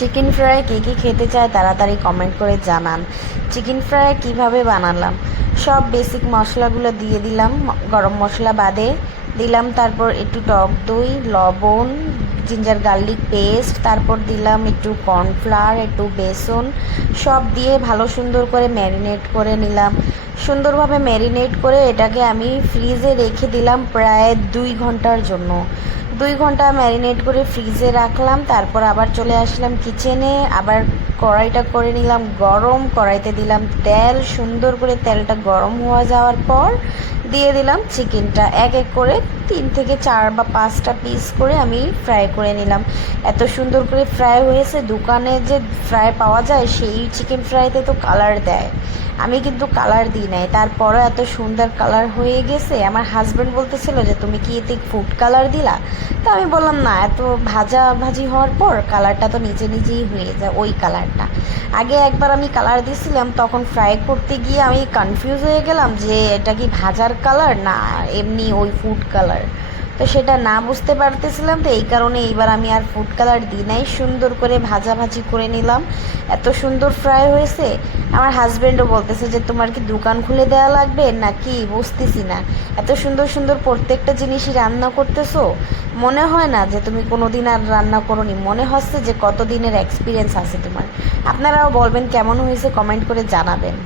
Chicken fry কে কে খেতে চায় তাড়াতাড়ি কমেন্ট করে জানান। চিকেন ফ্রাই কিভাবে বানালাম, সব বেসিক মশলাগুলো দিয়ে দিলাম, গরম মশলা বাদে দিলাম, তারপর একটু টক দই, লবণ, জিঞ্জার গার্লিক পেস্ট, তারপর দিলাম একটু কর্নফ্লাওয়ার, একটু বেসন, সব দিয়ে ভালো সুন্দর করে ম্যারিনেট করে নিলাম। সুন্দরভাবে ম্যারিনেট করে এটাকে আমি ফ্রিজে রেখে দিলাম প্রায় 2 ঘন্টার জন্য। 2 ঘন্টা ম্যারিনেট করে ফ্রিজে রাখলাম। তারপর আবার চলে আসলাম কিচেনে, আবার কড়াইটা করে নিলাম গরম, কড়াইতে দিলাম তেল, সুন্দর করে তেলটা গরম হয়ে যাওয়ার পর দিয়ে দিলাম চিকেনটা। এক এক করে 3 থেকে 4 বা 5টা পিস করে আমি ফ্রাই করে নিলাম। এত সুন্দর করে ফ্রাই হয়েছে, দোকানে যে ফ্রাই পাওয়া যায় সেই চিকেন ফ্রাইতে তো কালার দেয়, আমি কিন্তু কালার দিই নাই, তারপরও এত সুন্দর কালার হয়ে গেছে। আমার হাজব্যান্ড বলতেছিল যে তুমি কি এতে ফুড কালার দিলা? তো আমি বললাম না, এত ভাজা ভাজি হওয়ার পর কালারটা তো নিজে নিজেই হয়ে যায় ওই কালারটা। আগে একবার আমি কালার দিয়েছিলাম, তখন ফ্রাই করতে গিয়ে আমি কনফিউজ হয়ে গেলাম যে এটা কি ভাজার কালার না এমনি ওই ফুড কালার। তো সেটা না বুঝতে পারতেছিলাম, তো এই কারণে এইবার আমি আর ফুড কালার দিই নাই, সুন্দর করে ভাজাভাজি করে নিলাম। এত সুন্দর ফ্রাই হয়েছে। আমার হাজব্যান্ডও বলতেছে যে তোমার কি দোকান খুলে দেওয়া লাগবে নাকি, বুঝতেছি না, এত সুন্দর সুন্দর প্রত্যেকটা জিনিসই রান্না করতেছো, মনে হয় না যে তুমি কোনো দিন আর রান্না করোনি, মনে হচ্ছে যে কত দিনের এক্সপিরিয়েন্স আছে তোমার। আপনারাও বলবেন কেমন হয়েছে, কমেন্ট করে জানাবেন।